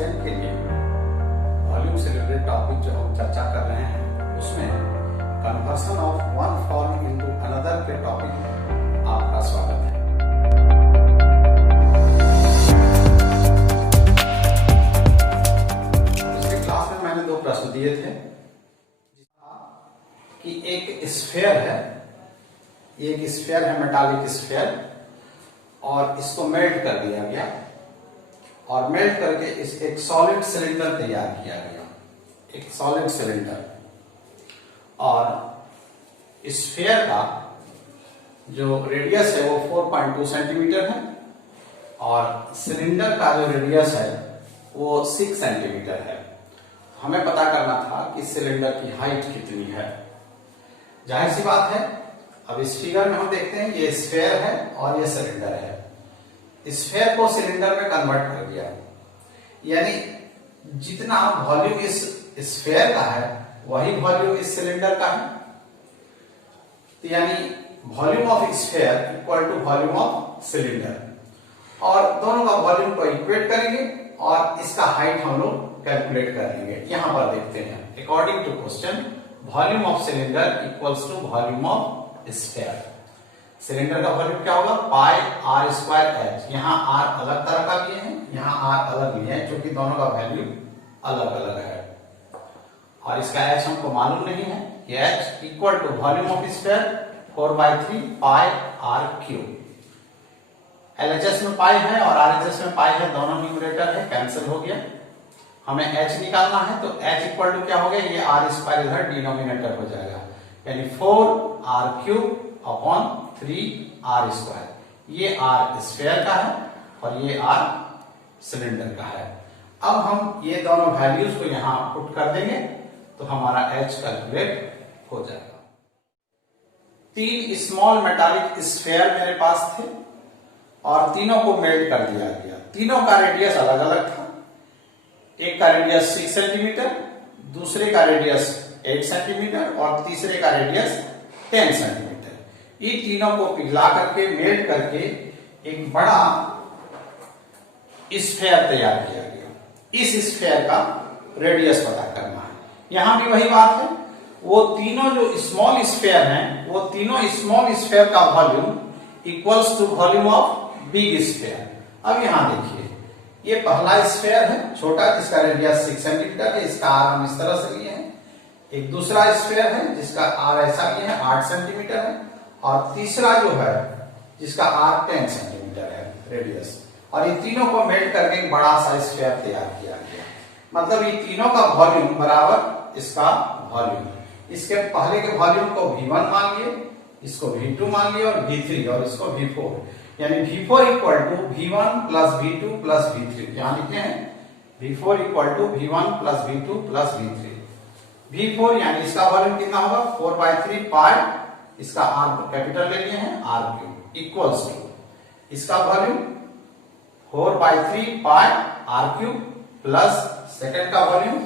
10 के लिए वॉल्यूम से रिलेटेड टॉपिक जो हम चर्चा कर रहे हैं उसमें conversion of one form into another के टॉपिक में आपका स्वागत है। पिछले क्लास में मैंने 2 प्रश्न दिए थे कि एक स्फीयर है, एक स्फीयर है मेटालिक स्फीयर, और इसको मेल्ट कर दिया गया और मेल्ट करके इस एक सॉलिड सिलेंडर तैयार किया गया, एक सॉलिड सिलेंडर। और स्फीयर का जो रेडियस है वो 4.2 सेंटीमीटर है और सिलेंडर का जो रेडियस है वो 6 सेंटीमीटर है। हमें पता करना था कि सिलेंडर की हाइट कितनी है। जाहिर सी बात है, अब इस फिगर में हम देखते हैं ये स्फीयर है और ये सिलेंडर है। स्फीयर को सिलेंडर में कन्वर्ट कर दिया, यानी जितना वॉल्यूम इस स्फीयर का है वही वॉल्यूम इस सिलेंडर का है। तो यानी volume of sphere equal to volume of cylinder, और दोनों का वॉल्यूम को इक्वेट करेंगे और इसका हाइट हम लोग कैलकुलेट कर लेंगे। यहां पर देखते हैं, according to question volume of cylinder equals to volume of sphere. Cylinder का वॉल्यूम क्या होगा, पाई आर स्क्वायर एच। यहाँ आर अलग तरह का लिए हैं, यहाँ आर अलग लिए हैं, क्योंकि दोनों का वैल्यू अलग अलग है। और इसका एच हमको मालूम नहीं है कि H equal to volume of sphere 4/3 pi R cube. LHS में पाई है और आरएचएस में पाई है, दोनों न्यूमरेटर है, कैंसिल हो गया। हमें एच निकालना है तो एच इक्वल टू क्या हो गया, ये आर स्क्वायर इधर डिनोमिनेटर हो जाएगा, यानी 4r cube upon 3r square. ये r स्फीयर का है और ये r सिलेंडर का है। अब हम ये दोनों वैल्यूज को यहां पुट कर देंगे तो हमारा h कैलकुलेट हो जाएगा। 3 स्मॉल मेटालिक स्फीयर मेरे पास थे और तीनों को मेल्ट कर दिया गया। तीनों का रेडियस अलग अलग था। एक का रेडियस 6 सेंटीमीटर, दूसरे का रेडियस 8 सेंटीमीटर और तीसरे का रेडियस 10 सेंटीमीटर। ये तीनों को पिघला करके मेल्ट करके एक बड़ा स्फीयर तैयार किया गया। इस स्फीयर का रेडियस पता करना है। यहां भी वही बात है, वो तीनों जो स्मॉल स्फीयर हैं वो तीनों स्मॉल स्फीयर का volume equals to volume of big sphere. अब यहां देखिए, ये पहला स्फीयर है छोटा, जिसका रेडियस 6 सेंटीमीटर है, इसका आर हम इस तरह से लिए हैं। एक दूसरा स्फीयर है जिसका आर ऐसा लिए है, 8 सेंटीमीटर है, और तीसरा जो है जिसका आर 10 सेंटीमीटर है रेडियस। और ये तीनों को मेल्ट करके एक बड़ा सा स्फीयर तैयार किया गया। मतलब ये तीनों का वॉल्यूम बराबर इसका वॉल्यूम। इसके पहले के वॉल्यूम को V1 मान लिए, इसको V2 मान लिए और V3 और इसको V4, यानी V4 equal to V1 plus V2 plus V3। यहां लिखे हैं V4 equal to V1 plus V2 plus V3। V4 यानी इसका वॉल्यूम कितना होगा, 4/3 पाई, इसका आर कैपिटल ले लिए हैं आर क्यूब, इक्वल्स टू इसका volume 4/3 pi R cube plus second का वॉल्यूम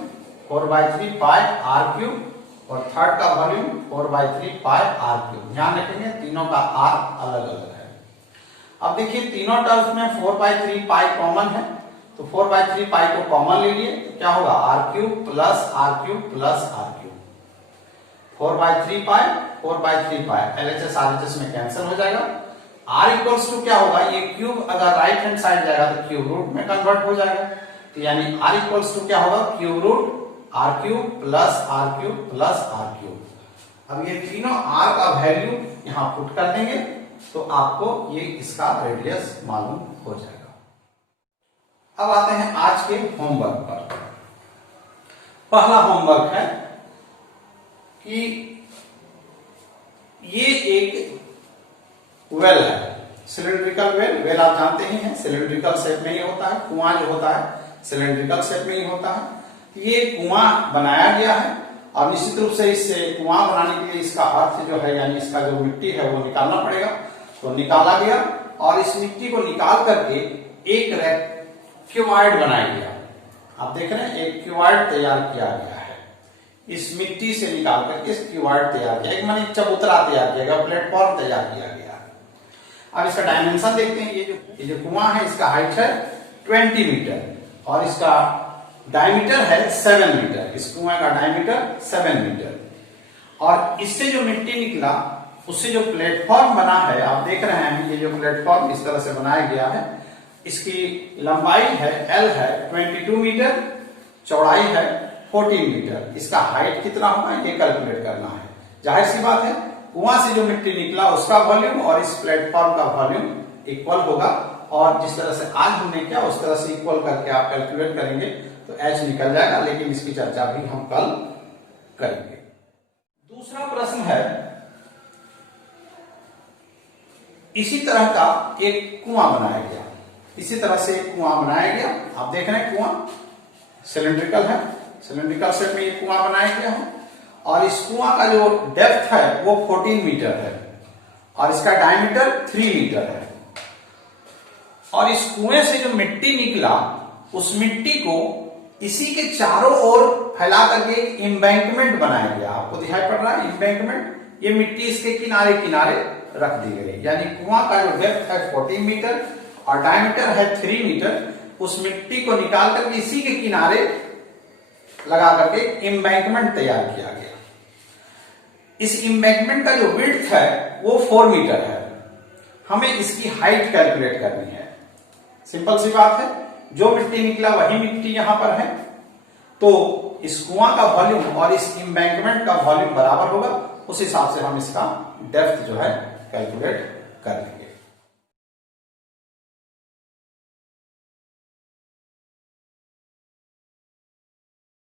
4/3 पाई आर क्यूब और थर्ड का वॉल्यूम 4/3 पाई आर क्यूब। ध्यान रखेंगे तीनों का आर अलग अलग है। अब देखिए तीनों टर्म्स में 4/3 पाई कॉमन है, तो 4/3 पाई को कॉमन ले लिए तो क्या होगा, R cube plus R cube plus R cube. 4/3 pi 4/3 pi, LHS RHS में कैंसिल हो जाएगा। आर इक्वल्स टू क्या होगा, ये क्यूब अगर राइट हैंड साइड जाएगा तो क्यूब रूट में कन्वर्ट हो जाएगा। तो यानी आर इक्वल्स टू क्या होगा, cube root R cube plus R cube plus R cube. अब ये तीनों आर का वैल्यू यहां पुट कर देंगे तो आपको ये इसका रेडियस मालूम हो जाएगा। अब आते हैं आज के होमवर्क पर। पहला होमवर्क है कि ये एक वेल है, सिलेंड्रिकल वेल। वेल आप जानते ही हैं सिलेंड्रिकल शेप में ही होता है, कुआं जो होता है सिलेंड्रिकल शेप में ही होता है। ये कुआं बनाया गया है और निश्चित रूप से इस कुआं बनाने के लिए इसका अर्थ जो है, यानी इसका जो मिट्टी है वो निकालना पड़ेगा। तो निकाला गया और इस मिट्टी को निकाल करके एक क्यूबॉइड बनाया गया। आप देख रहे हैं एक क्यूबॉइड तैयार किया गया है। इस मिट्टी से निकाल करके इस क्यूबॉइड तैयार किया, एक माने चबूतरा तैयार किया गया, प्लेटफॉर्म तैयार किया गया। अब इसका डायमेंशन देखते हैं। ये जो कुआं है इसका हाइट है 20 मीटर और इसका डायमीटर है 7 मीटर, इस कुआं का डायमीटर 7 मीटर। और इससे जो मिट्टी निकला उससे जो प्लेटफॉर्म बना है, आप देख रहे हैं ये जो प्लेटफॉर्म इस तरह से बनाया गया है, इसकी लंबाई है L है 22 मीटर, चौड़ाई है 14 मीटर। इसका हाइट कितना होगा ये कैलकुलेट करना है। जाहिर सी बात है कुआं से जो मिट्टी निकला उसका वॉल्यूम और इस प्लेटफॉर्म का वॉल्यूम इक्वल होगा, और जिस तरह से आज हमने किया उस तरह से इक्वल करके आप कैलकुलेट करेंगे तो H निकल जाएगा, लेकिन इसकी चर्चा भी हम कल करेंगे। दूसरा प्रश्न है, इसी तरह का एक कुआं बनाया गया, इसी तरह से एक कुआं बनाया गया। आप देख रहे हैं कुआं सिलेंड्रिकल है, सिलेंड्रिकल शेप में ये कुआं बनाया गया है, और इस कुआं का जो डेप्थ है वो 14 मीटर है और इसका डायमीटर 3 मीटर है। और इस कुएं से जो मिट्टी निकला उस मिट्टी को इसी के चारों ओर फैला करके एक एम्बैंकमेंट बनाया गया। आपको दिखाई पड़ रहा है एम्बैंकमेंट, ये मिट्टी इसके किनारे किनारे रख दी गई। यानी कुआं का जो डेप्थ है 14 मीटर और डायमीटर है 3 मीटर, उस मिट्टी को निकाल करके इसी के किनारे लगा करके एम्बैंकमेंट तैयार किया गया। इस एम्बैंकमेंट का जो विड्थ है वो 4 मीटर है। हमें इसकी हाइट कैलकुलेट करनी है। सिंपल सी बात है, जो मिट्टी निकला वही मिट्टी यहां पर है, तो इस कुआं का वॉल्यूम और इस एम्बैंकमेंट का वॉल्यूम बराबर होगा, उस हिसाब से हम इसका डेप्थ जो है कैलकुलेट कर लेंगे।